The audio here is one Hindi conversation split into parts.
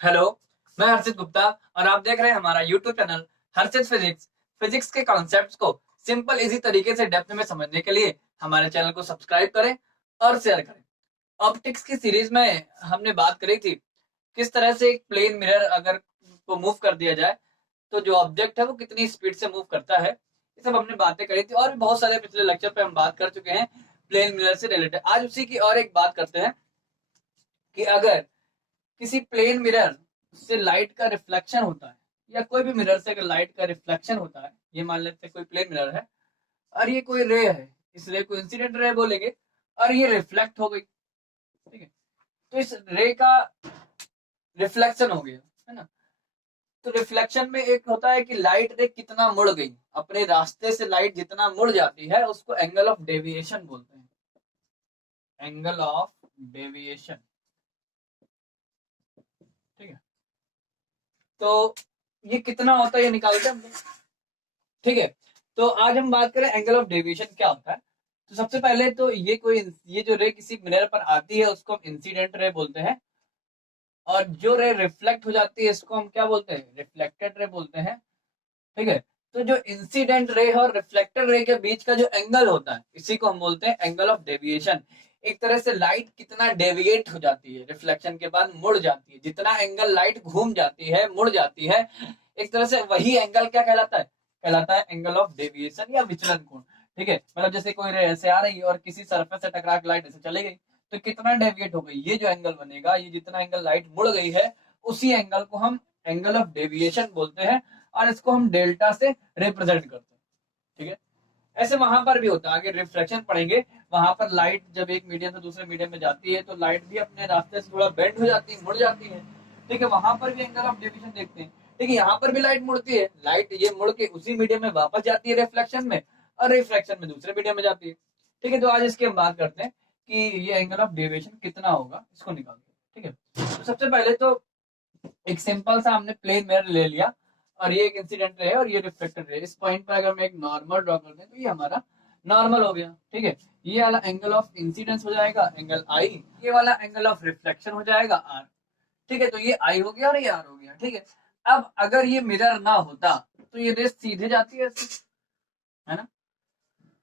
हेलो, मैं हर्षित गुप्ता और आप देख रहे हैं हमारा यूट्यूब चैनल हर्षित फिजिक्स। फिजिक्स के कॉन्सेप्ट्स को सिंपल इजी तरीके से डेप्थ में समझने के लिए हमारे चैनल को सब्सक्राइब करें और शेयर करें। ऑप्टिक्स की सीरीज में हमने बात करी थी किस तरह से एक प्लेन मिरर अगर को मूव कर दिया जाए तो जो ऑब्जेक्ट है वो कितनी स्पीड से मूव करता है। ये सब हमने बातें करी थी और भी बहुत सारे पिछले लेक्चर पे हम बात कर चुके हैं प्लेन मिरर से रिलेटेड। आज उसी की और एक बात करते हैं कि अगर किसी प्लेन मिरर से लाइट का रिफ्लेक्शन होता है या कोई भी मिरर से अगर लाइट का रिफ्लेक्शन होता है, ये मान लेते हैं कोई प्लेन मिरर है और ये कोई रे है, इस रे को इंसिडेंट रे बोलेंगे और ये रिफ्लेक्ट हो गई। ठीक है, तो इस रे का रिफ्लेक्शन हो गया, है ना। तो रिफ्लेक्शन में एक होता है कि लाइट रे कितना मुड़ गई, अपने रास्ते से लाइट जितना मुड़ जाती है उसको एंगल ऑफ डेविएशन बोलते हैं। एंगल ऑफ डेविएशन, ठीक है। तो ये कितना होता है ये निकालते हैं हम लोग। ठीक है, तो आज हम बात करें एंगल ऑफ डेविएशन क्या होता है। तो सबसे पहले तो ये जो रे किसी मिरर पर आती है उसको हम इंसिडेंट रे बोलते हैं और जो रे रिफ्लेक्ट हो जाती है इसको हम क्या बोलते हैं, रिफ्लेक्टेड रे बोलते हैं। ठीक है, तो जो इंसिडेंट रे और रिफ्लेक्टेड रे के बीच का जो एंगल होता है इसी को हम बोलते हैं एंगल ऑफ डेविएशन। एक तरह से लाइट कितना डेविएट हो जाती है, रिफ्लेक्शन के बाद मुड़ जाती है, जितना एंगल लाइट घूम जाती है मुड़ जाती है, एक तरह से वही एंगल क्या कहलाता है, कहलाता है एंगल ऑफ डेविएशन या विचलन कोण। ठीक है, मतलब जैसे कोई रे ऐसे आ रही है और किसी सरफेस से टकरा के लाइट ऐसे चली गई तो कितना डेविएट हो गई, ये जो एंगल बनेगा, ये जितना एंगल लाइट मुड़ गई है उसी एंगल को हम एंगल ऑफ डेविएशन बोलते हैं और इसको हम डेल्टा से रिप्रेजेंट करते हैं। ठीक है, ऐसे वहां पर भी होता है, आगे रिफ्लेक्शन पढ़ेंगे, वहां पर लाइट जब एक मीडियम से दूसरे मीडियम में जाती है तो लाइट भी अपने रास्ते से थोड़ा बेंड हो जाती है, मुड़ जाती है। ठीक है, वहां पर भी एंगल ऑफ डेविएशन देखते हैं। ठीक है, यहाँ पर भी लाइट मुड़ती है, लाइट ये मुड़ के उसी मीडियम में वापस जाती है रिफ्लेक्शन में और रिफ्लेक्शन में दूसरे मीडियम में जाती है। ठीक है, तो आज इसकी हम बात करते हैं कि ये एंगल ऑफ डेविएशन कितना होगा, इसको निकालते हैं। ठीक है, तो सबसे पहले तो एक सिंपल सा हमने प्लेन मिरर ले लिया और ये एक इंसिडेंट रे है और ये रिफ्लेक्टेड रे। इस पॉइंट पर अगर मैं एक नॉर्मल ड्रॉ कर दें तो ये हमारा नॉर्मल हो गया। ठीक है, ये वाला एंगल ऑफ इंसिडेंस हो जाएगा एंगल आई, ये वाला एंगल ऑफ रिफ्लेक्शन हो जाएगा आर। ठीक है, तो ये आई हो गया और ये आर हो गया। ठीक है, अब अगर ये मिरर ना होता तो ये रेस सीधे जाती है ऐसे, है ना।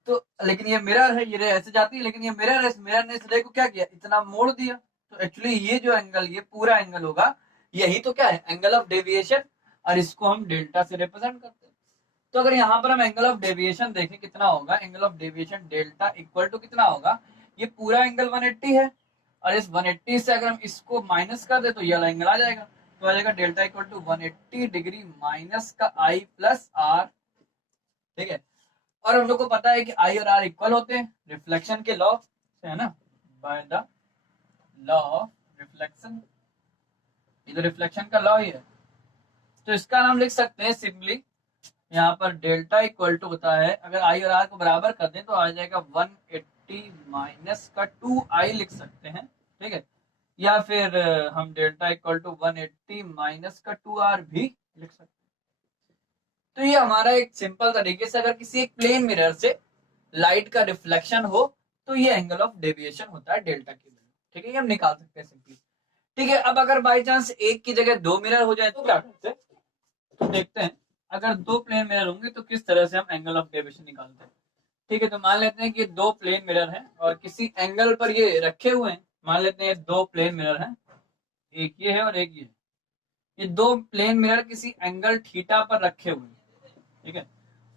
तो लेकिन ये मिरर है, ये रे ऐसे जाती है, लेकिन ये मिरर है, इस मिरर ने इस रे को क्या किया, इतना मोड़ दिया। तो एक्चुअली ये जो एंगल, ये पूरा एंगल होगा, यही तो क्या है, एंगल ऑफ डेविएशन, और इसको हम डेल्टा से रिप्रेजेंट करते हैं। तो अगर यहाँ पर हम एंगल ऑफ डेविएशन देखें कितना होगा, angle of deviation delta equal to कितना होगा, ये पूरा एंगल 180 है और इस 180 से अगर हम इसको माइनस कर दे तो ये वाला एंगल आ जाएगा। तो आ जाएगा delta equal to 180 degree minus का आई प्लस आर। ठीक है, और हम लोग को पता है कि आई और आर इक्वल होते हैं रिफ्लेक्शन के लॉ से, है ना, by the law of reflection. ये तो रिफ्लेक्शन का लॉ ही है, तो इसका नाम लिख सकते हैं सिंपली, यहाँ पर डेल्टा इक्वल टू होता है, अगर आई और आर को बराबर कर दें तो आ जाएगा 180 माइनस का 2i लिख सकते हैं। ठीक है, या फिर हम डेल्टा इक्वल टू 180 माइनस का 2r भी लिख सकते हैं। तो ये हमारा एक सिंपल तरीके से अगर किसी एक प्लेन मिरर से लाइट का रिफ्लेक्शन हो तो ये एंगल ऑफ डेविएशन होता है डेल्टा की वैल्यू। ठीक है, ये हम निकाल सकते हैं सिंपली। ठीक है, अब अगर बाई चांस एक की जगह दो मिरर हो जाए तो क्या करते हैं, तो देखते हैं अगर दो प्लेन मिरर होंगे तो किस तरह से हम एंगल ऑफ डेविएशन निकालते हैं। ठीक है, तो मान लेते हैं कि दो प्लेन मिरर हैं और किसी एंगल पर ये रखे हुए हैं। मान लेते हैं दो प्लेन मिरर हैं, एक ये है और एक ये है। ये दो प्लेन मिरर किसी एंगल थीटा पर रखे हुए हैं। ठीक है,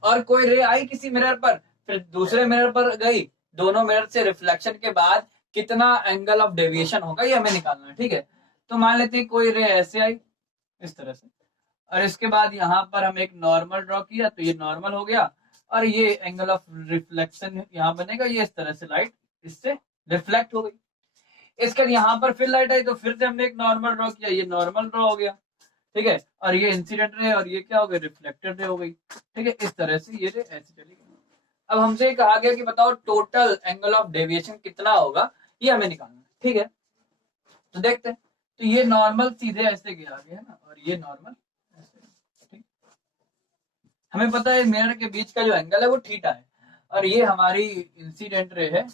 और कोई रे आई किसी मिरर पर, फिर दूसरे मिरर पर गई, दोनों मिरर से रिफ्लेक्शन के बाद कितना एंगल ऑफ डेविएशन होगा ये हमें निकालना है। ठीक है, तो मान लेते हैं कोई रे ऐसे आई इस तरह से और इसके बाद यहाँ पर हम एक नॉर्मल ड्रॉ किया तो ये नॉर्मल हो गया और ये एंगल ऑफ रिफ्लेक्शन यहाँ बनेगा, ये इस तरह से लाइट इससे रिफ्लेक्ट हो गई। इसके बाद यहाँ पर फिर लाइट आई तो फिर से हमने एक नॉर्मल ड्रॉ किया, ये नॉर्मल ड्रॉ हो गया। ठीक है, और ये इंसिडेंट रे और ये क्या हो गया, रिफ्लेक्टेड रे हो गई। ठीक है, इस तरह से ये रे ऐसे चली गई। अब हमसे कहा गया कि बताओ टोटल एंगल ऑफ डेविएशन कितना होगा, ये हमें निकालना है। ठीक है, तो देखते हैं, तो ये नॉर्मल सीधे ऐसे गया आगे, है ना, और ये नॉर्मल ऐसे। ठीक, हमें पता है मिरर के बीच का जो एंगल है वो थीटा है और ये हमारी इंसिडेंट रे है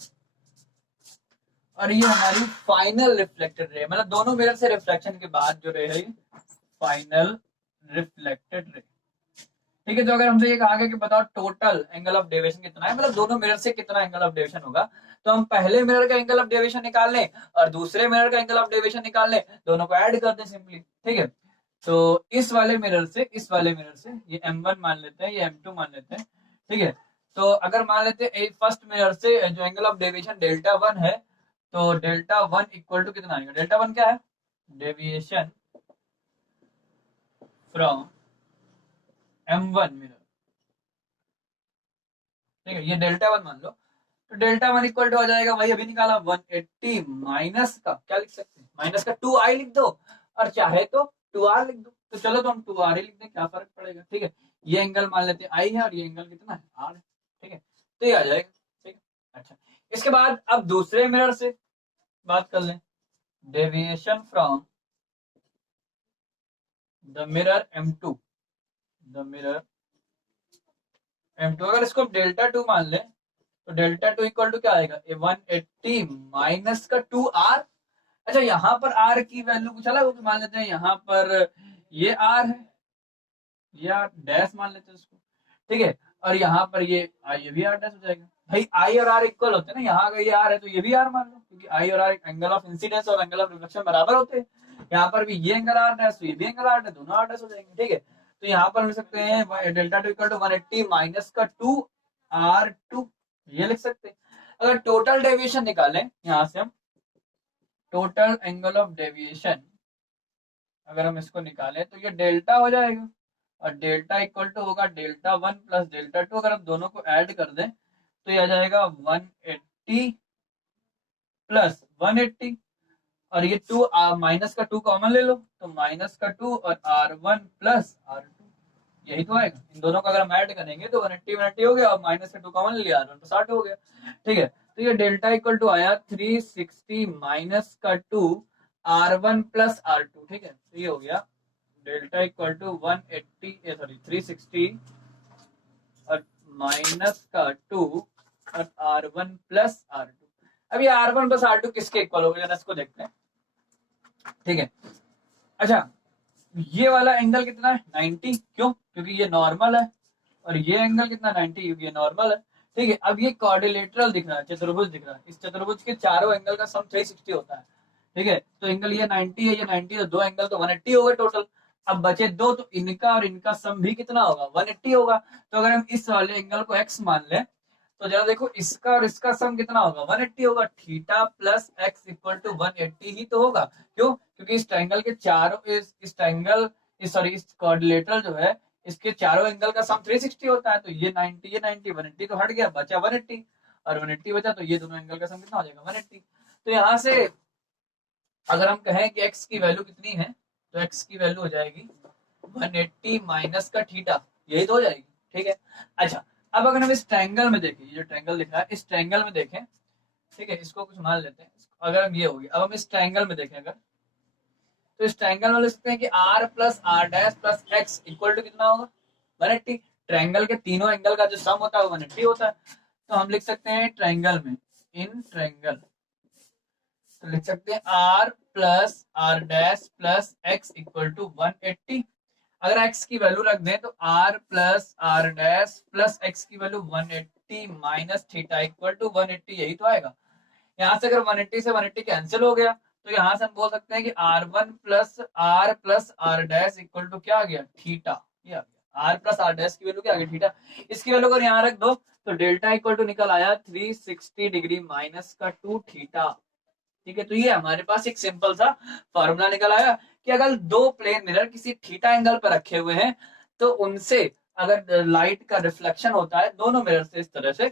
और ये हमारी फाइनल रिफ्लेक्टेड रे, मतलब दोनों मिरर से रिफ्लेक्शन के बाद जो रे है फाइनल रिफ्लेक्टेड रे। ठीक है, तो अगर हमसे ये कहा गया कि बताओ टोटल एंगल ऑफ डेविएशन कितना है, मतलब दोनों मिरर से कितना एंगल ऑफ डेविएशन होगा, तो हम पहले मिरर का एंगल ऑफ डेविएशन निकाल लें और दूसरे मिरर का एंगल ऑफ डेविएशन निकाल लें, दोनों को ऐड कर दें सिंपली। ठीक है, तो इस वाले मिरर से ये M1 मान लेते हैं, ये M2 मान लेते हैं। ठीक है, तो अगर मान लेते हैं फर्स्ट मिरर से जो एंगल ऑफ डेविएशन डेल्टा 1 है, तो डेल्टा 1 इक्वल टू कितना आएगा, डेल्टा 1 क्या है, डेविएशन फ्रॉम M1 मिरर। ठीक है, ये डेल्टा 1 मान लो, तो डेल्टा 1 इक्वल टू आ जाएगा वही अभी निकाला 180 माइनस का क्या लिख सकते हैं, माइनस का 2i लिख दो, और चाहे तो 2r लिख दो। तो चलो तो हम 2r ही लिख दें, क्या फर्क पड़ेगा। ठीक है, ये एंगल मान लेते हैं i है और ये एंगल कितना है r है। ठीक है, तो ये आ जाएगा। ठीक है, अच्छा, इसके बाद अब दूसरे मिरर से बात कर लें, deviation from the mirror M2, the mirror M2, अगर इसको डेल्टा 2 मान लें तो डेल्टा 2 इक्वल टू क्या आएगा, 180 माइनस का 2r। अच्छा, यहाँ पर r की वैल्यू कुछ अलग होगी, मान लेते हैं यहाँ पर ये r है, ये r डैश मान लेते हैं इसको। ठीक है, और यहाँ पर ये भी r डैश हो जाएगा। भाई i और r इक्वल होते हैं ना, यहाँ अगर ये r है तो ये भी r मान लो, क्योंकि i और r एंगल ऑफ इंसिडेंस और एंगल ऑफ रिफ्लेक्शन बराबर होते हैं। यहाँ पर भी ये एंगल r डैश, तो ये भी एंगल r डैश, दोनों r डैश हो जाएंगे। ठीक है, तो यहाँ पर लिख सकते हैं डेल्टा 2 इक्वल टू 180 माइनस का 2r2, ये लिख सकते हैं। अगर टोटल डेविएशन निकालें यहाँ से हम, टोटल एंगल ऑफ डेविएशन अगर हम इसको निकालें तो ये डेल्टा हो जाएगा, और डेल्टा इक्वल टू होगा डेल्टा 1 प्लस डेल्टा 2। अगर हम दोनों को ऐड कर दें तो ये आ जाएगा 180 प्लस 180, और ये 2 माइनस का 2 कॉमन ले लो, तो माइनस का 2 और r1 प्लस r2, यही तो आएगा। इन दोनों को अगर हम ऐड करेंगे तो 180 180 हो गया, और माइनस का 2 कॉमन ले लिया, r1 तो 60 हो गया। ठीक है, तो ये डेल्टा इक्वल टू आया 360 माइनस का 2 r1 प्लस r2। ठीक है, तो ये हो गया डेल्टा इक्वल टू 360 और माइनस का 2 और r1 प्लस r2। अब ये r1 प्लस r2 किसके इक्वल हो गया, इसको देखते हैं। ठीक है, अच्छा, ये वाला एंगल कितना है 90, क्यों, क्योंकि ये नॉर्मल है, और ये एंगल कितना 90, क्योंकि ये नॉर्मल है। ठीक है, अब ये क्वाड्रिलेटरल दिख रहा है, चतुर्भुज दिख रहा है, इस चतुर्भुज के चारों एंगल का सम 360 होता है। ठीक है, तो एंगल ये 90 है, ये 90, तो दो एंगल तो 180 हो गए टोटल। अब बचे दो, तो इनका और इनका सम भी कितना होगा, 180 होगा। तो अगर हम इस वाले एंगल को x मान लें तो जरा देखो, इसका और इसका सम कितना होगा, 180 होगा। Theta plus X equal to 180 ही तो होगा, क्यों, क्योंकि इस ट्रायंगल के चारों इस ट्रायंगल सॉरी इस क्वाड्रिलेटरल जो है इसके चारों एंगल का सम 360 होता है। तो ये 90 ये 90, 180 तो हट गया, बचा 180, और 180 बचा, तो ये दोनों एंगल का सम कितना हो जाएगा, 180। तो यहाँ से अगर हम कहें कि x की वैल्यू कितनी है, तो x की वैल्यू हो जाएगी 180 माइनस का थीटा, यही तो हो जाएगी। ठीक है, अच्छा, अब अगर हम इस ट्रायंगल में देखें, ये जो ट्रायंगल दिख रहा है इस ट्रायंगल में देखें, ठीक है, इसको कुछ मान लेते हैं, अगर हम ये हो गया, अब हम इस ट्रायंगल में देखें अगर, तो इस ट्रायंगल में लिख सकते हैं कि r plus R dash plus X equal to कितना होगा, 180। ट्रायंगल के तीनों एंगल का जो सम होता है वो 180 होता है। तो हम लिख सकते हैं ट्रायंगल में, इन ट्रायंगल, तो लिख सकते हैं r plus R dash plus X equal to 180। अगर x की वैल्यू रख दें तो r plus R dash plus X की value 180 minus theta equal to 180, यही तो आएगा। यहाँ से अगर 180 से 180 कैंसिल हो गया, तो यहाँ से हम बोल सकते हैं कि r1 plus R dash equal to क्या आ गया, थीटा। ये आ गया r प्लस आर डैश की वैल्यू क्या आ गई, थीटा। इसकी वैल्यू अगर यहाँ रख दो तो डेल्टा इक्वल टू निकल आया 360 डिग्री माइनस का 2 थीटा। ठीक है, तो ये हमारे पास एक सिंपल सा फॉर्मूला निकल आया कि अगर दो प्लेन मिरर किसी थीटा एंगल पर रखे हुए हैं तो उनसे अगर लाइट का रिफ्लेक्शन होता है दोनों मिरर से इस तरह से,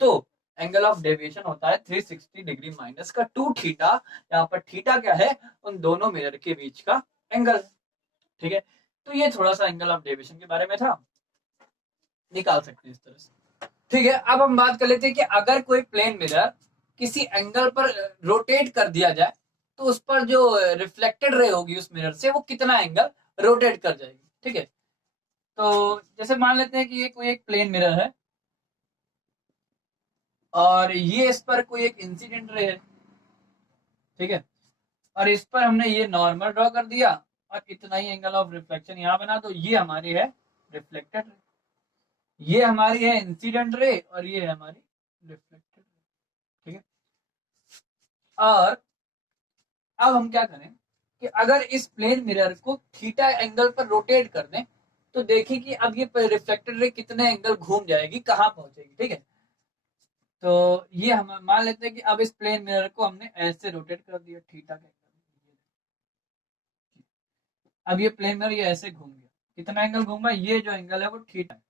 तो एंगल ऑफ डेविएशन होता है 360 डिग्री माइनस का 2 थीटा। यहाँ पर थीटा क्या है, उन दोनों मिरर के बीच का एंगल। ठीक है, तो ये थोड़ा सा एंगल ऑफ डेविएशन के बारे में था, निकाल सकते हैं इस तरह से। ठीक है, अब हम बात कर लेते हैं कि अगर कोई प्लेन मिरर किसी एंगल पर रोटेट कर दिया जाए तो उस पर जो रिफ्लेक्टेड रे होगी उस मिरर से वो कितना एंगल रोटेट कर जाएगी। ठीक है, तो जैसे मान लेते हैं कि ये कोई एक प्लेन मिरर है और ये इस पर कोई एक इंसिडेंट रे है। ठीक है, और इस पर हमने ये नॉर्मल ड्रॉ कर दिया और इतना ही एंगल ऑफ रिफ्लेक्शन यहाँ बना, तो ये हमारी है रिफ्लेक्टेड रे, ये हमारी है इंसिडेंट रे और ये है हमारी रिफ्लेक्टेड रे। ठीक है, और अब हम क्या करें कि अगर इस प्लेन मिरर को थीटा एंगल पर रोटेट कर दें तो देखिए कि अब ये रिफ्लेक्टेड रे कितने एंगल घूम जाएगी, कहां पहुंचेगी। ठीक है, तो ये हम मान लेते हैं कि अब इस प्लेन मिरर को हमने ऐसे रोटेट कर दिया थीटा के एंगल, अब ये प्लेन मिरर ये ऐसे घूम गया, कितना एंगल घूमा, ये जो एंगल है वो थीटा है।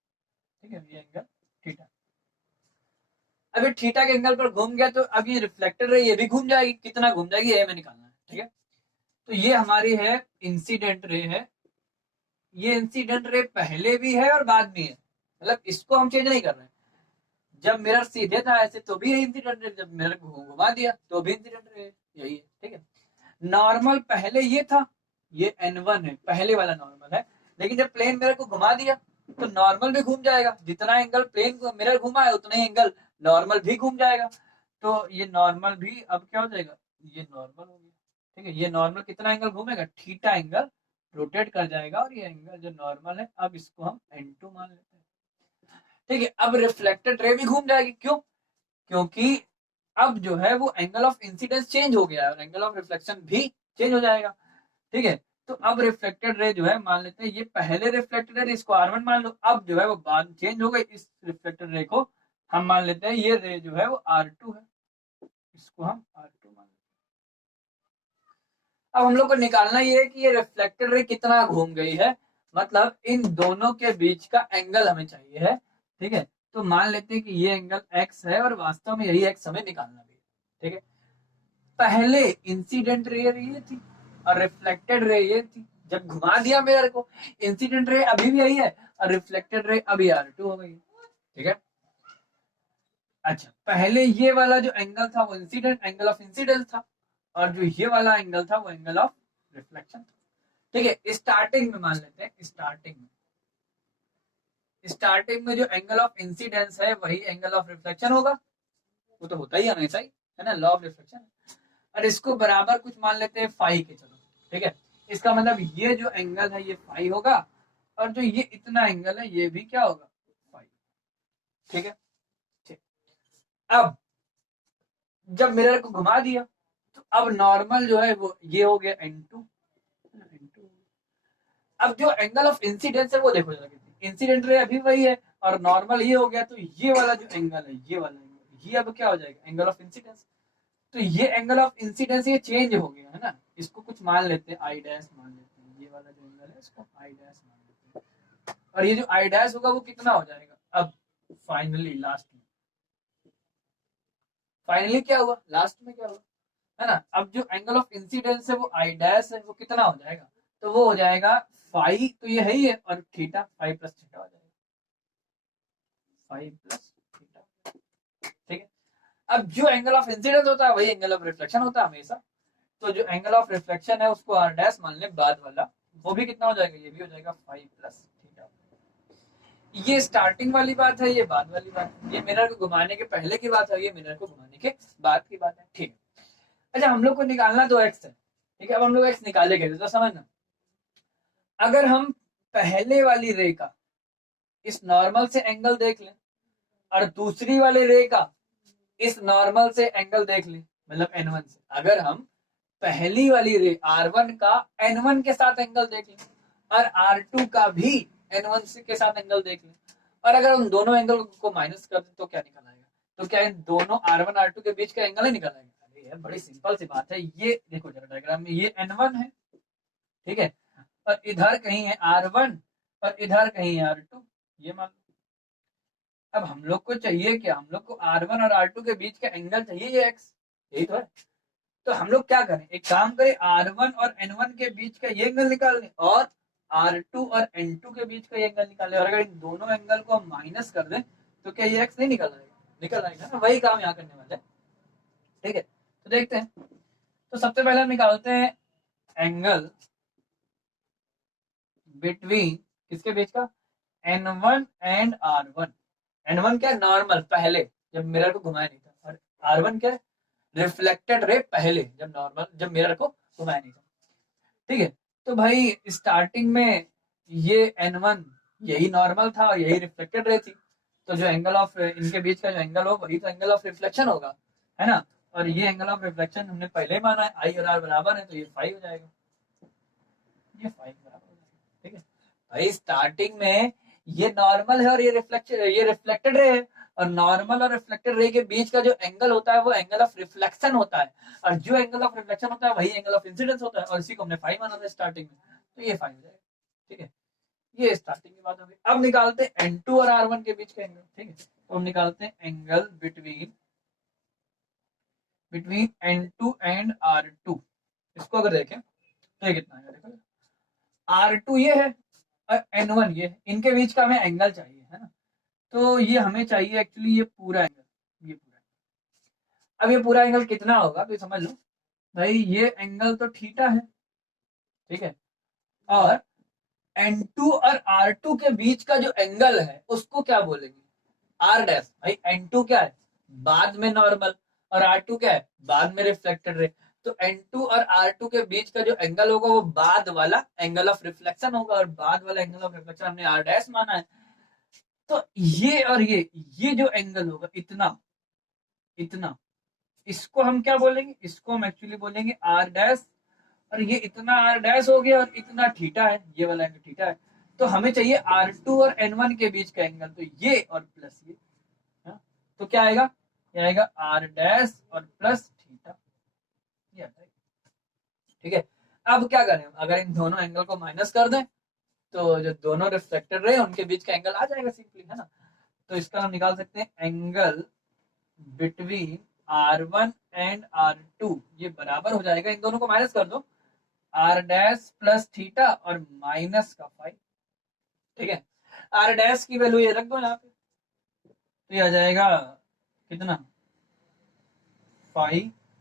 ठीक है, ये एंगल थीटा, अब ये थीटा के एंगल पर घूम गया तो अब ये रिफ्लेक्टेड रे ये भी घूम जाएगी, कितना घूम जाएगी ये हमें निकालना है। ठीक है, तो ये हमारी है इंसिडेंट रे है, ये इंसिडेंट रे पहले भी है और बाद में है, मतलब इसको हम चेंज नहीं कर रहे हैं। जब मिरर सीधे था ऐसे तो भी इंसिडेंट रे, जब मिरर को घुमा दिया तो भी इंसिडेंट रे, यही है। ठीक है, नॉर्मल पहले ये था, ये n1 है, पहले वाला नॉर्मल है, लेकिन जब प्लेन मिरर को घुमा दिया तो नॉर्मल भी घूम जाएगा, जितना एंगल प्लेन को मिरर घुमा है उतना ही एंगल नॉर्मल भी घूम जाएगा, तो ये नॉर्मल भी अब क्या हो जाएगा, ये नॉर्मल हो गया। ठीक है, ये नॉर्मल कितना एंगल घूमेगा, थीटा एंगल रोटेट कर जाएगा, और ये एंगल जो नॉर्मल है अब इसको हम n2 मान लेते हैं। ठीक है, अब रिफ्लेक्टेड रे भी घूम जाएगी, क्यों, क्योंकि अब जो है वो एंगल ऑफ इंसिडेंस चेंज हो गया है और एंगल ऑफ रिफ्लेक्शन भी चेंज हो जाएगा। ठीक है, तो अब रिफ्लेक्टेड रे जो है मान लेते हैं ये पहले रिफ्लेक्टेड रे, इसको R1 मान लो, अब जो है वो बाद चेंज हो गई, इस रिफ्लेक्टेड रे को हम मान लेते हैं ये रे जो है वो R2 है, इसको हम R2 मान लेते हैं। अब हम लोग को निकालना ये है कि ये रिफ्लेक्टेड रे कितना घूम गई है, मतलब इन दोनों के बीच का एंगल हमें चाहिए है। ठीक है, तो मान लेते हैं कि ये एंगल x है और वास्तव में यही x हमें निकालना भी है। ठीक है, पहले इंसिडेंट रे ये थी और रिफ्लेक्टेड रे ये थी, जब घुमा दिया मिरर को इंसिडेंट रे अभी भी यही है और रिफ्लेक्टेड रे अभी R2 हो गई। ठीक है, अच्छा पहले ये वाला जो एंगल था वो इंसिडेंट एंगल ऑफ इंसिडेंस था और जो ये वाला एंगल था वो एंगल ऑफ रिफ्लेक्शन था। ठीक है, स्टार्टिंग में मान लेते हैं, स्टार्टिंग में जो एंगल ऑफ इंसिडेंस है वही एंगल ऑफ रिफ्लेक्शन होगा, वो तो होता ही हमेशा ही है ना, लॉ ऑफ रिफ्लेक्शन। और इसको बराबर कुछ मान लेते हैं फाई के, चलो ठीक है, इसका मतलब ये जो एंगल है ये फाई होगा और जो ये इतना एंगल है ये भी क्या होगा, फाई। ठीक है, ठीक, अब जब मिरर को घुमा दिया तो अब नॉर्मल जो है वो ये हो गया n2। अब जो एंगल ऑफ इंसिडेंस है वो देखो जरा, इंसिडेंट रे अभी वही है और नॉर्मल ये हो गया, तो ये वाला जो एंगल है ये वाला एंगल ये अब क्या हो जाएगा, एंगल ऑफ इंसिडेंस। तो ये एंगल ऑफ इंसिडेंस ये चेंज हो गया है ना, इसको कुछ मान लेते हैं आई डैश मान लेते हैं, ये वाला जो एंगल है इसको आई डैश मान लेते हैं, और ये जो आई डैश होगा वो कितना हो जाएगा, अब फाइनली लास्ट में, फाइनली क्या हुआ, लास्ट में क्या हुआ है ना, अब जो एंगल ऑफ इंसिडेंस है वो आई डैश है, वो कितना हो जाएगा, तो वो हो जाएगा फाई, तो ये है ही है, और थीटा फाई प्लस थीटा हो जाएगा, फाई प्लस थीटा। ठीक है, अब जो एंगल ऑफ इंसिडेंस होता है वही एंगल ऑफ रिफ्लेक्शन होता है हमेशा, तो जो एंगल ऑफ रिफ्लेक्शन है उसको आर डैश मान ले बाद वाला, वो भी कितना हो जाएगा, ये भी हो जाएगा फाई प्लस थीटा। ये स्टार्टिंग वाली बात है, ये बाद वाली बात है, ये मिरर को घुमाने के पहले की बात है, ये मिरर को घुमाने के बाद की बात है। ठीक है, अच्छा हम लोग को निकालना तो एक्स है। ठीक है, अब हम लोग एक्स निकाले कैसे, तो समझना, अगर हम पहले वाली रे का इस नॉर्मल से एंगल देख लें और दूसरी वाली रे का इस नॉर्मल से एंगल देख लें, मतलब n1 से, अगर हम पहली वाली रे R1 का n1 के साथ एंगल देख लें और R2 का भी n1 के साथ एंगल देख लें, और अगर उन दोनों एंगल को माइनस कर दें तो क्या निकल आएगा, तो क्या इन दोनों R1 R2 के बीच का एंगल ही निकल आएगा। अरे यार बड़ी सिंपल सी बात है, ये देखो जरा डायग्राम में, ये n1 है, ठीक है, और इधर कहीं है R1 और इधर कहीं है R2, ये मान लो। अब हम लोग को चाहिए क्या, हम लोग को R1 और R2 के बीच का एंगल चाहिए, ये x, यही तो है। तो हम लोग क्या करें, एक काम करें, R1 और N1 के बीच का ये एंगल निकाल लें और R2 और N2 के बीच का ये एंगल निकाल लें, और अगर इन दोनों एंगल को हम माइनस कर दें तो क्या ये x नहीं निकल आएगा, निकल आएगा ना, वही काम यहाँ करने वाले हैं। ठीक है, तो देखते हैं, तो सबसे पहले हम निकालते हैं एंगल बिटवीन किसके बीच का, N1 एंड R1। N1 क्या, नॉर्मल पहले जब मिरर को घुमाया नहीं था, और R1 क्या है, रिफ्लेक्टेड रे पहले जब मिरर को घुमाया नहीं था, ठीक है। तो भाई स्टार्टिंग में ये N1 यही नॉर्मल था और यही रिफ्लेक्टेड रे थी, तो जो एंगल ऑफ इनके बीच का जो एंगल हो वही तो एंगल ऑफ रिफ्लेक्शन होगा, है ना। और ये एंगल ऑफ रिफ्लेक्शन हमने पहले ही माना है, आई और आर बराबर है, तो ये फाई हो जाएगा, ये फाई बराबर हो जाएगा, ठीक है। भाई स्टार्टिंग में ये नॉर्मल है और ये रिफ्लेक्टेड रे है, और नॉर्मल और रिफ्लेक्टेड रे के बीच का जो एंगल होता है वो एंगल ऑफ रिफ्लेक्शन होता है, और जो एंगल ऑफ रिफ्लेक्शन होता है वही एंगल ऑफ इंसिडेंस होता है, और इसी को हमने फाई माना था स्टार्टिंग में, तो ये फाई हो जाएगा, ठीक है। ये स्टार्टिंग की बात होगी। अब निकालते हैं N2 और R1 के बीच का एंगल, ठीक है। तो हम निकालते हैं angle between N2 and R2। इसको अगर देखें तो ये कितना है, देखो R2 ये है और N1 ये है, इनके बीच का हमें एंगल चाहिए, है ना। तो ये हमें चाहिए एक्चुअली ये पूरा एंगल, ये पूरा। अब ये पूरा एंगल कितना होगा तो समझ लो भाई, ये एंगल तो थीटा है, ठीक है। और N2 और R2 के बीच का जो एंगल है उसको क्या बोलेंगे, आर डैश। भाई N2 क्या है, बाद में नॉर्मल, और R2 क्या है, बाद में रिफ्लेक्टेड रे। तो N2 और R2 के बीच का जो एंगल होगा वो बाद वाला एंगल ऑफ रिफ्लेक्शन होगा, और बाद वाला एंगल ऑफ रिफ्लेक्शन हमने आर डैश माना है। तो ये और ये जो एंगल होगा इतना इतना, इसको हम क्या बोलेंगे, इसको हम एक्चुअली बोलेंगे आर डैश। और ये इतना आर डैश हो गया और इतना थीटा है, ये वाला एंगल थीटा है। तो हमें चाहिए R2 और N1 के बीच का एंगल, तो ये और प्लस ये, हाँ? तो क्या आएगा, ये आएगा आर डैश और प्लस थीटा, ये आता है, ठीक है। अब क्या करें, अगर इन दोनों एंगल को माइनस कर दें तो जो दोनों रिफ्लेक्टेड रहे उनके बीच का एंगल आ जाएगा सिंपली, है ना। तो इसका हम निकाल सकते हैं angle between R1 and R2, ये बराबर हो जाएगा, इन दोनों को माइनस कर दो, आर डैश प्लस थीटा और माइनस का फाई, ठीक है। आर डैश की वैल्यू ये रख दो यहाँ पे, तो ये आ जाएगा कितना, फाई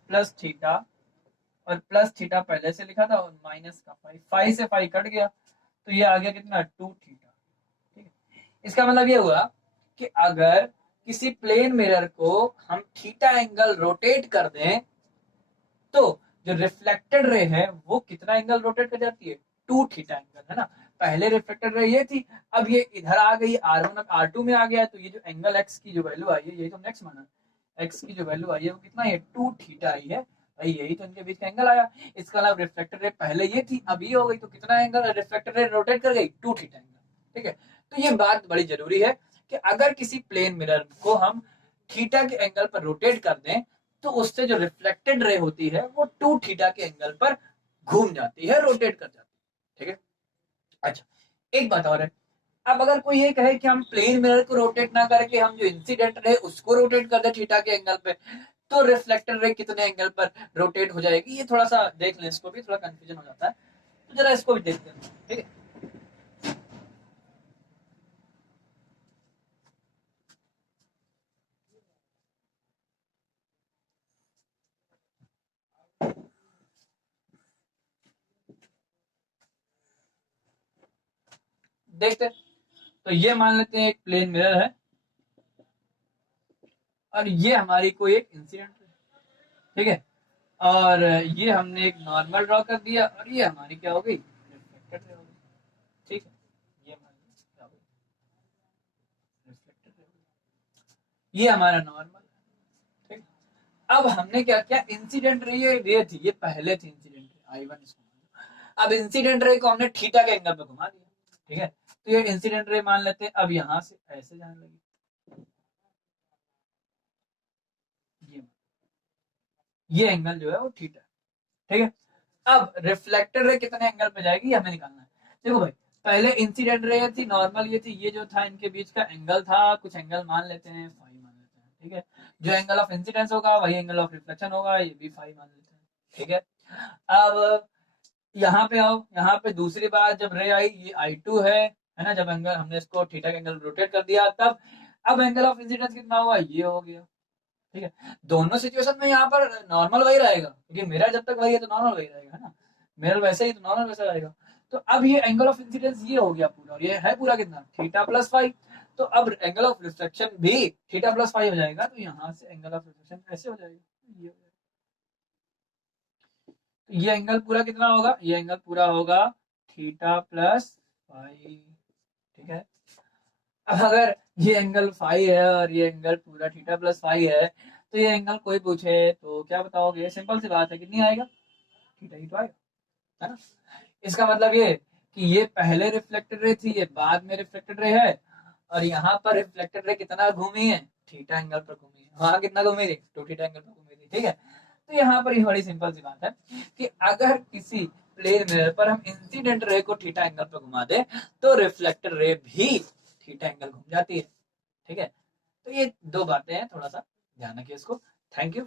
प्लस थीटा, और प्लस थीटा पहले से लिखा था, और माइनस का फाई, फाई से फाई कट गया, तो ये आ गया कितना, 2 थीटा, ठीक है। इसका मतलब ये हुआ कि अगर किसी प्लेन मिरर को हम थीटा एंगल रोटेट कर दें तो जो रिफ्लेक्टेड रे है वो कितना एंगल रोटेट कर जाती है, 2 थीटा एंगल, है ना। पहले रिफ्लेक्टेड रे ये थी, अब ये इधर आ गई R1 और R2 में आ गया, तो ये जो एंगल एक्स की जो वैल्यू आई है, यही तो नेक्स्ट माना, एक्स की जो वैल्यू आई है वो कितना है, 2 थीटा आई है, भाई यही तो इनके बीच का एंगल आया। इसका अलावा रिफ्लेक्टेड रे पहले ये थी, अब ये हो गई, तो कितना एंगल रिफ्लेक्टेड रे रोटेट कर गई, 2 थीटा एंगल, ठीक है। तो ये बात बड़ी जरूरी है कि अगर किसी प्लेन मिरर को हम थीटा के एंगल पर रोटेट कर दें तो उससे जो रिफ्लेक्टेड रे होती है वो 2 थीटा के एंगल पर घूम जाती है, रोटेट कर जाती है, ठीक है। अच्छा, एक बात और है, अब अगर कोई ये कहे कि हम प्लेन मिरर को रोटेट ना करके हम जो इंसिडेंट रे उसको रोटेट कर दे थीटा के एंगल पे, तो रिफ्लेक्टेड रे कितने एंगल पर रोटेट हो जाएगी, ये थोड़ा सा देख लें, इसको भी थोड़ा कंफ्यूजन हो जाता है, तो जरा इसको भी देखते हैं, ठीक है। देखते हैं। तो ये मान लेते हैं एक प्लेन मिरर है और ये हमारी कोई एक इंसिडेंट है, ठीक है। और ये हमने एक नॉर्मल ड्रॉ कर दिया और ये हमारी क्या हो गई, रिफ्लेक्टेड रे हो गई, ठीक है। ये हमारी क्या हो गई, रिफ्लेक्टेड रे हो गई, ये हमारा नॉर्मल, ठीक। अब हमने क्या किया, इंसिडेंट रे ये थी, ये पहले थी इंसिडेंट रे I1 इसको, अब इंसिडेंट रे को हमने थीटा के एंगल पे घुमा दिया, ठीक है। तो ये इंसिडेंट रे मान लेते हैं, अब यहाँ से ऐसे जाने लगी, ये एंगल जो है वो थीटा, ठीक है। अब रिफ्लेक्टेड रे कितने एंगल पे जाएगी हमें निकालना है। देखो भाई, पहले इंसिडेंट रे थी, नॉर्मल ये थी, ये जो था इनके बीच का एंगल था, कुछ एंगल मान लेते हैं, फाई मान लेते हैं, ठीक है। जो एंगल ऑफ इंसिडेंस होगा वही एंगल ऑफ रिफ्लेक्शन होगा, ये भी फाई मान लेते हैं, ठीक है। अब यहाँ पे आओ, यहाँ पे दूसरी बार जब रे आई, ये I2 है ना, जब एंगल हमने इसको थीटा के एंगल रोटेट कर दिया तब, अब एंगल ऑफ इंसिडेंस कितना हुआ, ये हो गया, ठीक है। दोनों सिचुएशन में यहाँ पर नॉर्मल वही रहेगा, क्योंकि मेरा जब तक वही है तो नॉर्मल वही रहेगा, है ना। मेरा वैसे ही तो नॉर्मल वैसा रहेगा। तो अब ये एंगल ऑफ इंसिडेंस ये हो गया पूरा, और ये है पूरा कितना, थीटा प्लस फाइव। तो अब एंगल ऑफ रिफ्लेक्शन भी थीटा प्लस फाइव हो जाएगा, तो यहाँ से एंगल ऑफ रिफ्लेक्शन ऐसे हो जाएगा, ये हो जाएगा, तो ये एंगल पूरा कितना होगा, ये एंगल पूरा होगा थीटा प्लस फाई, ठीक है। अब अगर ये एंगल फाई है और ये एंगल पूरा थीटा प्लस फाई है, तो ये एंगल कोई पूछे तो क्या बताओगे, सिंपल सी बात है, कितनी आएगा, थीटा ही तो आएगा, है ना। इसका मतलब ये कि ये पहले रिफ्लेक्टेड रे थी, ये बाद में रिफ्लेक्टेड रे है, और यहाँ पर रिफ्लेक्टेड रे कितना घूमी है, थीटा एंगल पर घूमी है, वहां कितना घूमी थी, टू थीटा एंगल पर घूमी थी, ठीक है। तो यहाँ पर ये बड़ी सिंपल सी बात है कि अगर किसी प्लेन मिरर पर हम इंसिडेंट रे को थीटा एंगल पर घुमा दे तो रिफ्लेक्टेड रे भी थीटा एंगल घूम जाती है, ठीक है। तो ये दो बातें हैं, थोड़ा सा ध्यान रखिए इसको। Thank you.